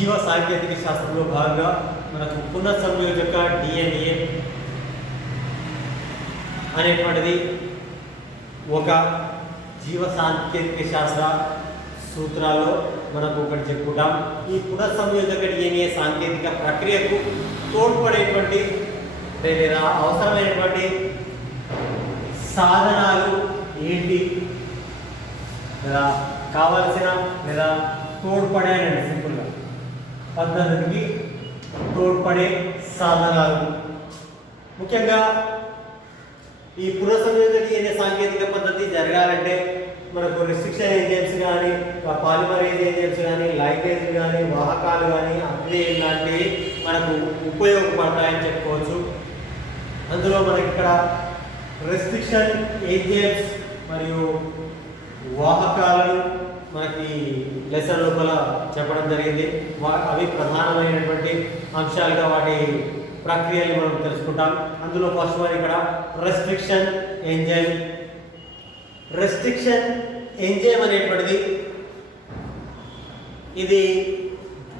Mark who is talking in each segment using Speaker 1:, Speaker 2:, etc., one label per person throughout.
Speaker 1: జీవ సాంకేతిక శాస్త్రంలో భాగంగా మనకు పునఃసంయోజక డిఎన్ఏ అనేటువంటిది ఒక జీవ సాంకేతిక శాస్త్ర సూత్రాల్లో మనకు ఒకటి చెప్పుకుంటాం. ఈ పునఃసంయోజక డిఎన్ఏ సాంకేతిక ప్రక్రియకు తోడ్పడేటువంటి లేదా అవసరమైనటువంటి సాధనాలు ఏంటి? లేదా కావలసిన లేదా తోడ్పడే పద్ధతికి తోడ్పడే సాధనాలు. ముఖ్యంగా ఈ పునఃసంయోజన అనే సాంకేతిక పద్ధతి జరగాలంటే మనకు రిస్ట్రిక్షన్ ఏజెంట్స్ కానీ పాలిమరేజ్ ఏజెంట్స్ కానీ లైటేజ్ కానీ వాహకాలు కానీ అగ్ని లాంటివి మనకు ఉపయోగపడతాయని చెప్పుకోవచ్చు. అందులో మనకి ఇక్కడ రెస్ట్రిక్షన్ ఏజెంట్స్ మరియు వాహకాలను మనకి లెసన్ లోపల చెప్పడం జరిగింది. అవి ప్రధానమైనటువంటి అంశాలుగా వాటి ప్రక్రియలు మనం తెలుసుకుంటాం. అందులో ఫస్ట్ వన్ ఇక్కడ రెస్ట్రిక్షన్ ఎంజైమ్ రెస్ట్రిక్షన్ ఎంజైమ్ అనేటువంటిది ఇది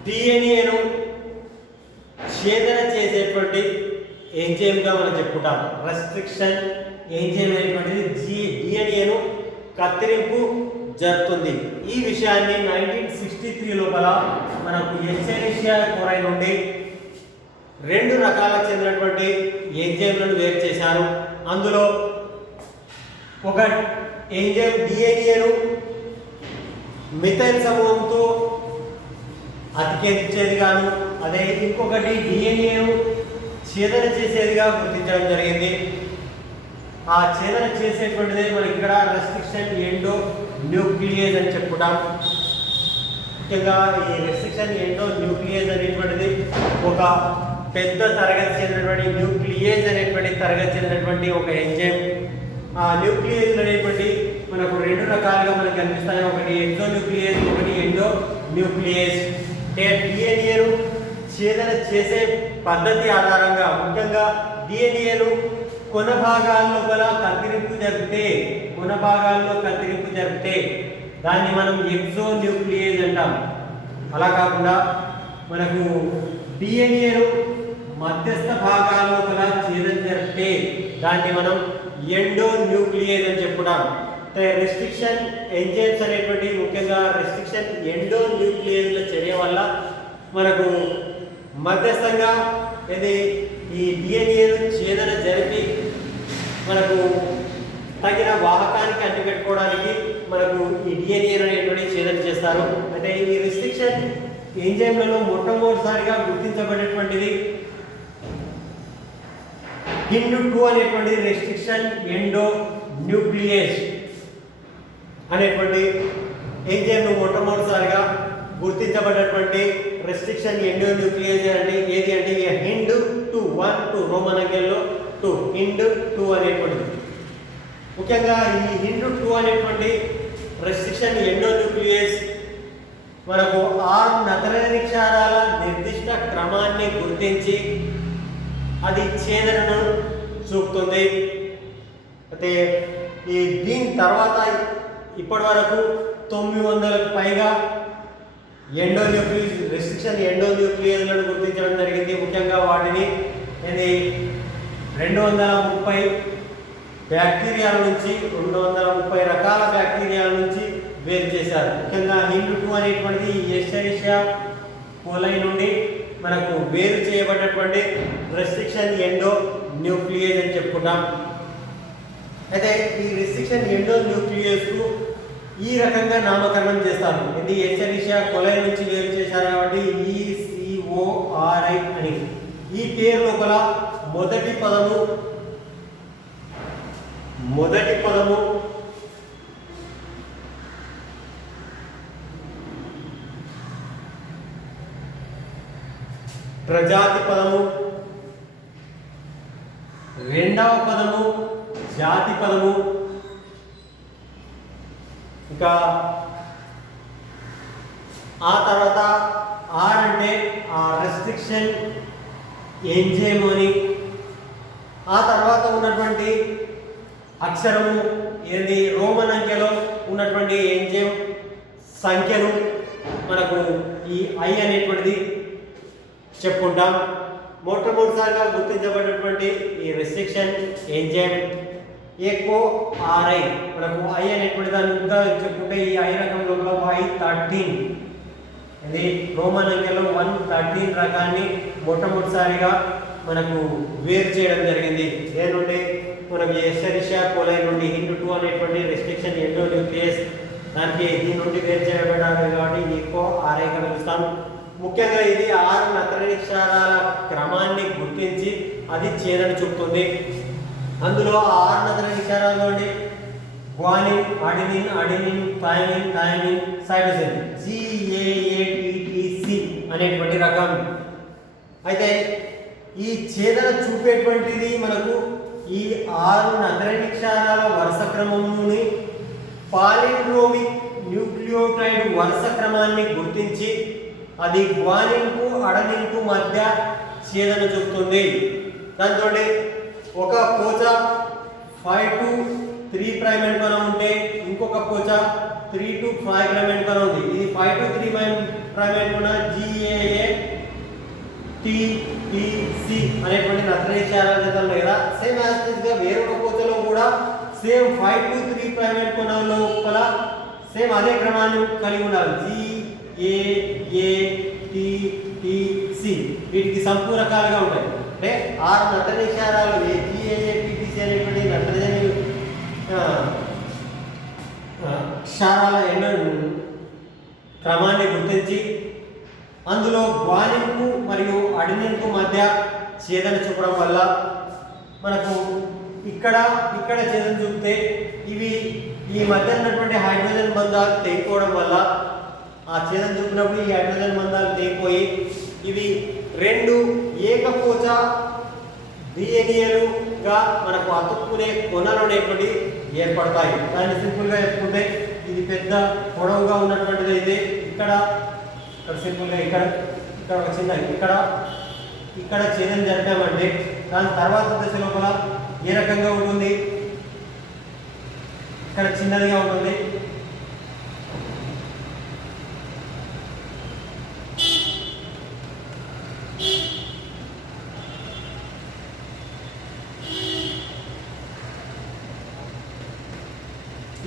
Speaker 1: డిఎన్ఏను ఛేదన చేసేటువంటి ఎంజైమ్గా మనం చెప్పుకుంటాం. రెస్ట్రిక్షన్ ఎంజైమ్ అనేటువంటిది జి డిఎన్ఏను కత్తిరింపు జరుగుతుంది ఈ విషయాన్ని నైన్టీన్ సిక్స్టీ త్రీ లోపల మనకు ఎస్ఎనిషియా కొరై నుండి రెండు రకాలకు చెందినటువంటి ఎంజైమ్లను వేరు చేశారు. అందులో ఒక ఎంజైమ్ డిఎన్ఏను మిథైల్ సమూహంతో అతికేంచేది గాను అదే ఇంకొకటి డిఎన్ఏను ఛేదన చేసేదిగా గుర్తించడం జరిగింది. ఆ ఛేదన చేసేటువంటిదే మనకి ఇక్కడ రెస్ట్రిక్షన్ ఎండో న్యూక్లియేజ్ అని చెప్పుకుంటాం. ముఖ్యంగా ఈ రెస్ట్రిక్షన్ ఏంటో న్యూక్లియేజ్ అనేటువంటిది ఒక పెద్ద తరగతి చెందినటువంటి న్యూక్లియేజ్ అనేటువంటి తరగతి చెందినటువంటి ఒక ఎంజైమ్. ఆ న్యూక్లియేజ్ అనేటువంటి మనకు రెండు రకాలుగా మనకు కనిపిస్తాయి. ఒకటి ఎండో న్యూక్లియేజ్ ఒకటి ఎండో న్యూక్లియేజ్ డిఎన్ఏను ఛేదన చేసే పద్ధతి ఆధారంగా ముఖ్యంగా డిఎన్ఏలు కొన భాగాల లోపల కత్తిరింపు జరిగితే కొన భాగాల్లో కత్తిరింపు జరిపితే దాన్ని మనం ఎక్సో న్యూక్లియేజ్ అంటాం. అలా కాకుండా మనకు డిఎన్ఏలు మధ్యస్థ భాగాల్లో కూడా ఛేదం జరిపితే దాన్ని మనం ఎండో న్యూక్లియేజ్ అని చెప్పుకుంటాం. రెస్ట్రిక్షన్ ఎంజైమ్స్ అనేటువంటి ముఖ్యంగా రెస్ట్రిక్షన్ ఎండో న్యూక్లియేజ్ల చర్య వల్ల మనకు మధ్యస్థంగా ఇది ఈ డిఎన్ఏలు ఛేదన జరిపి మనకు తగిన వాహకానికి అంటిపెట్టుకోవడానికి మనకు ఈ డిఎన్ఏ అనేటువంటి ఛేదన చేస్తారు. అంటే ఈ రిస్ట్రిక్షన్ ఎంజైమ్లలో మొట్టమొదటిసారిగా గుర్తించబడినటువంటిది హిండు టూ అనేటువంటి రెస్ట్రిక్షన్ ఎండో న్యూక్లియేజ్ అనేటువంటి ఎంజైమ్ను మొట్టమొదటిసారిగా గుర్తించబడినటువంటి రెస్ట్రిక్షన్ ఎండో న్యూక్లియేజ్ అంటే ఏది అంటే Hind two one two Roman అంకెల్లో two Hind two అనేటువంటిది. ముఖ్యంగా ఈ హిండ్ టూ అనేటువంటి రెస్ట్రిక్షన్ ఎండో న్యూక్లియేజ్ మనకు ఆరు నతరక్షారాల నిర్దిష్ట క్రమాన్ని గుర్తించి అది ఛేదనను చూపుతుంది. అయితే ఈ దీని తర్వాత ఇప్పటి వరకు తొమ్మిది వందలకు పైగా ఎండో న్యూక్లియస్ రెస్ట్రిక్షన్ ఎండో న్యూక్లియస్లను గుర్తించడం జరిగింది. ముఖ్యంగా వాటిని ఇది రెండు వందల ముప్పై బ్యాక్టీరియాల నుంచి రెండు వందల ముప్పై రకాల బ్యాక్టీరియాల నుంచి వేరు చేశారు. ముఖ్యంగా హిండు టూ అనేటువంటిది ఎస్టరిషియా కోలై నుండి మనకు వేరు చేయబడినటువంటి రెస్ట్రిక్షన్ ఎండో న్యూక్లియస్ అని చెప్పుకుంటాం. అయితే ఈ రెస్ట్రిక్షన్ ఎండో న్యూక్లియస్కు ఈ రకంగా నామకరణం చేస్తారు. ఇది ఎస్టరిషియా కొలై నుంచి వేరు చేశారు కాబట్టి ఈసిఓఆర్ఐ అని. ఈ పేరు లోపల మొదటి పదము మొదటి పదము. ప్రజాతి పదము. రెండవ పదము జాతి పదము. ఇంకా ఆ తర్వాత ఆర్ అంటే ఆ రెస్ట్రిక్షన్ ఏం చేయమని ఆ తర్వాత ఉన్నటువంటి అక్షరము ఏది? రోమన్ అంకెలో ఉన్నటువంటి ఎంజైమ్ సంఖ్యను మనకు ఈ ఐ అనేటువంటిది చెప్పుకుంటాం. మొట్టమొదటిసారిగా గుర్తించబడినటువంటి ఈ restriction enzyme Eco R I మనకు ఐ అనేటువంటి దాని ఇంకా చెప్పుకుంటే ఈ ఐ రకంలో కూడా ఐ థర్టీన్ ఇది రోమన్ అంకెలో వన్ థర్టీన్ రకాన్ని మొట్టమొదటిసారిగా మనకు వేరు చేయడం జరిగింది. దేని మనకి ఎస్టరిషియా కోలై నుండి హిందూ టూ అనేటువంటి రెస్ట్రిక్షన్ ఎండో న్యూక్లియస్ దానికి దీని నుండి వేరు చేయబడాలి కాబట్టి ఎక్కువ ఆర్ఐగా పిలుస్తాం ముఖ్యంగా ఇది ఆరు నత్రనిక్షారాల క్రమాన్ని గుర్తించి అది చేదని చూపుతుంది అందులో ఆ ఆరు నత్రనిక్షారాల్లోని guanine adenine adenine thymine thymine cytosine G A A T T C అనేటువంటి రకం. అయితే ఈ ఛేదన చూపేటువంటిది మనకు ఈ ఆరు నత్రనిక్షారాల వరుస క్రమముని పాలిండ్రోమిక్ న్యూక్లియోటైడ్ వరుస క్రమాన్ని గుర్తించి అది గ్వాలింపు అడనిన్కు మధ్య ఛేదన చూపుతుంది. దాంతో ఒక పోచ ఫైవ్ టు త్రీ ప్రైమ్ ఎన్కన ఉంటే ఇంకొక పోచ త్రీ టు ఫైవ్ ప్రైమ్ ఎన్కన ఉంది. ఇది five to three prime ఎన్కన G A A T P C అనేటువంటి నత్రనిక్షారాల జతలు లేదా సేమ్ యాజ్ వేరొక కోతలో కూడా same five to three prime ఎన్కన లోపల సేమ్ అదే క్రమాన్ని కలిగి ఉండాలి G A A T T C వీటికి సంపూరకాలుగా ఉంటాయి. అంటే ఆరు నత్రనిక్షారాలు జిఏఏటిసి అనేటువంటి నత్రజని క్షారాల ఎన్నో క్రమాన్ని గుర్తించి అందులో గ్వానిన్కు మరియు అడినిన్కు మధ్య ఛేదన చూపడం వల్ల మనకు ఇక్కడ ఇక్కడ ఛేదన చూపితే ఇవి ఈ మధ్య ఉన్నటువంటి హైడ్రోజన్ బంధాలు తెగిపోవడం వల్ల ఆ ఛేదన చూపినప్పుడు ఈ హైడ్రోజన్ బంధాలు తెగిపోయి ఇవి రెండు ఏకపోచ డిఎన్ఏలుగా మనకు అతుక్కునే కొనలు అనేటువంటి ఏర్పడతాయి. దాన్ని సింపుల్గా చెప్పుకుంటే ఇది పెద్ద పొడవుగా ఉన్నటువంటిది అయితే ఇక్కడ ఇక్కడ సింపుల్గా ఇక్కడ ఇక్కడ ఒక చిన్న ఇక్కడ ఇక్కడ ఛేదం జరిపామంటే దాని తర్వాత దశ లోపల ఏ రకంగా ఉంటుంది? ఇక్కడ చిన్నదిగా ఉంటుంది.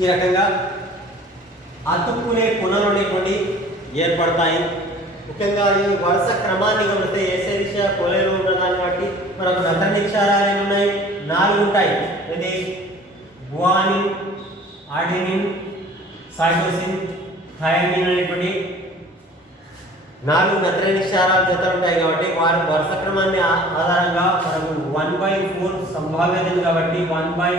Speaker 1: ఈ రకంగా అతుక్కునే కొనలు అనేటువంటి ఏర్పడతాయి. ముఖ్యంగా ఈ వరుస క్రమాన్ని గమనిస్తే ఏసే దిశ కొలేరు దాన్ని బట్టి మనకు నత్రనిక్షారాలు ఉన్నాయి? నాలుగు ఉంటాయి. ఇది గువానిన్ ఆడినిన్ సైటోసిన్ థైమిన్ అనేటువంటి నాలుగు నత్రనిక్షారాలు జత ఉంటాయి కాబట్టి వారి వరుస క్రమాన్ని ఆధారంగా మనకు వన్ బై ఫోర్ సంభావ్యత కాబట్టి వన్ బై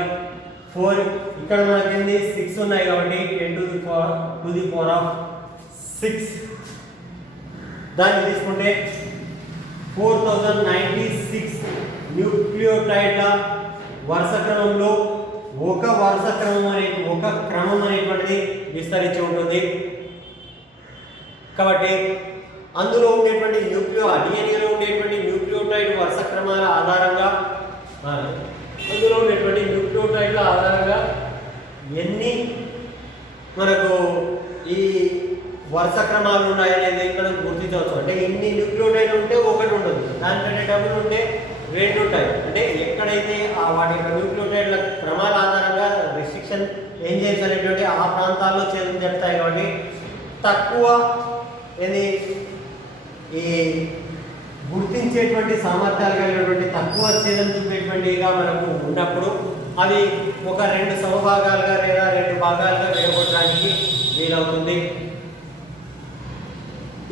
Speaker 1: ఫోర్ ఇక్కడ మనకి సిక్స్ ఉన్నాయి కాబట్టి ten to the four to the four of six. దాన్ని తీసుకుంటే ఫోర్ థౌజండ్ నైంటీ సిక్స్ న్యూక్లియోటైడ్ల వరుస క్రమంలో ఒక వరుస క్రమం అనే ఒక క్రమం అనేటువంటిది విస్తరించి ఉంటుంది. కాబట్టి అందులో ఉండేటువంటి న్యూక్లియో డిఎన్ఏలో ఉండేటువంటి న్యూక్లియోటైడ్ వరుస క్రమాల ఆధారంగా అందులో ఉండేటువంటి న్యూక్లియోటైడ్ల ఆధారంగా ఎన్ని మనకు ఈ వరుస క్రమాలు ఉన్నాయనేది మనం గుర్తించవచ్చు. అంటే ఎన్ని న్యూక్లియోటైడ్ ఉంటే ఒకటి ఉండదు. దానికంటే డబుల్ ఉంటే రెండు ఉంటాయి. అంటే ఎక్కడైతే ఆ వాటి యొక్క న్యూక్లియోటైడ్ల క్రమాల ఆధారంగా రెస్ట్రిక్షన్ ఎంజైమ్స్ అనేటువంటి ఆ ప్రాంతాల్లో చేతులు జరుగుతాయి కాబట్టి తక్కువ ఏది? ఈ గుర్తించేటువంటి సామర్థ్యాలు కలిగినటువంటి తక్కువ ఛేదం చూపేటువంటిగా మనకు ఉన్నప్పుడు అవి ఒక రెండు సమభాగాలుగా లేదా రెండు భాగాలుగా వేయబడడానికి వీలవుతుంది.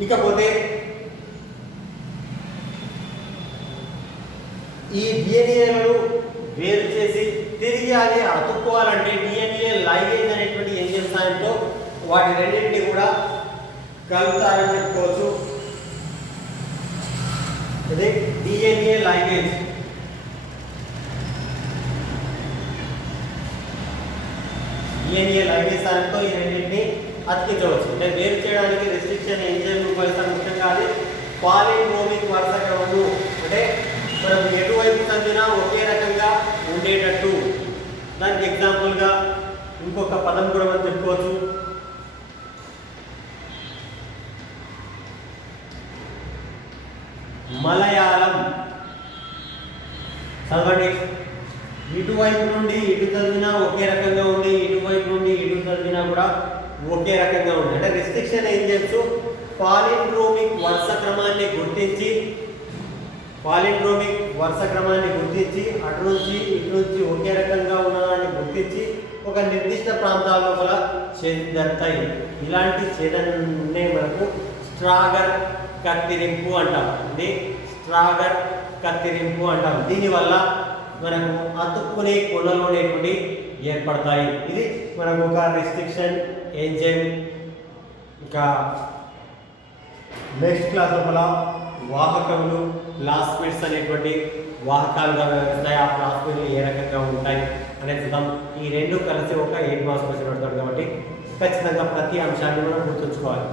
Speaker 1: ఇకపోతే ఈ డిఎన్ఏలను వేరు చేసి తిరిగి అది అతుక్కోవాలంటే డిఎన్ఏ లైగేజ్ అనేటువంటి ఎంజిన్ సాయంతో వాటి రెండింటిని కూడా కలుపుతారని చెప్పుకోవచ్చు. ఇది డిఎన్ఏ లైగేజ్ డిఎన్ఏ లైగేజ్ సాయంతో ఈ రెండింటిని అతికించవచ్చు. అంటే వేరు చేయడానికి రెస్ట్రిక్షన్ ఎంజైమ్ ఉపయోగిస్తాను ముఖ్యంగా అది పాలిండ్రోమిక్ వరుస క్రమము అంటే మనం ఎటువైపు చదివినా ఒకే రకంగా ఉండేటట్టు. దానికి ఎగ్జాంపుల్గా ఇంకొక పదం కూడా మనం చెప్పుకోవచ్చు. మలయాళం. చదవండి. ఇటువైపు నుండి ఇటు చదివినా ఒకే రకంగా ఉంది ఇటువైపు నుండి ఇటు చదివినా కూడా ఒకే రకంగా ఉంది. అంటే రిస్ట్రిక్షన్ ఏం చేయొచ్చు? పాలిండ్రోమిక్ వరుస క్రమాన్ని గుర్తించి పాలిండ్రోమిక్ వరుస క్రమాన్ని గుర్తించి అటు నుంచి ఇటు నుంచి ఒకే రకంగా ఉన్నదాన్ని గుర్తించి ఒక నిర్దిష్ట ప్రాంతాల లోపల ఛేదం జరుగుతాయి ఇలాంటి ఛేదననే మనకు స్ట్రాగర్ కత్తిరింపు అంటాం. ఇది స్ట్రాగర్ కత్తిరింపు అంటాం. దీనివల్ల మనము అతుక్కునే కొనలు ఏర్పడతాయి. ఇది మనకు ఒక రిస్ట్రిక్షన్ ఎంజైమ్ ఇంకా నెక్స్ట్ క్లాస్ లోపల వాహకములు ప్లాస్మిడ్స్ అనేటువంటి వాహకాలుగా వ్యవస్థాయి ఆ ప్లాస్మిడ్లు ఏ రకంగా ఉంటాయి అనేది చూద్దాం. ఈ రెండు కలిసి ఒక ఎయిట్ మార్క్స్ క్వశ్చన్ పెడతాడు కాబట్టి ఖచ్చితంగా ప్రతి అంశాన్ని మనం గుర్తుంచుకోవాలి.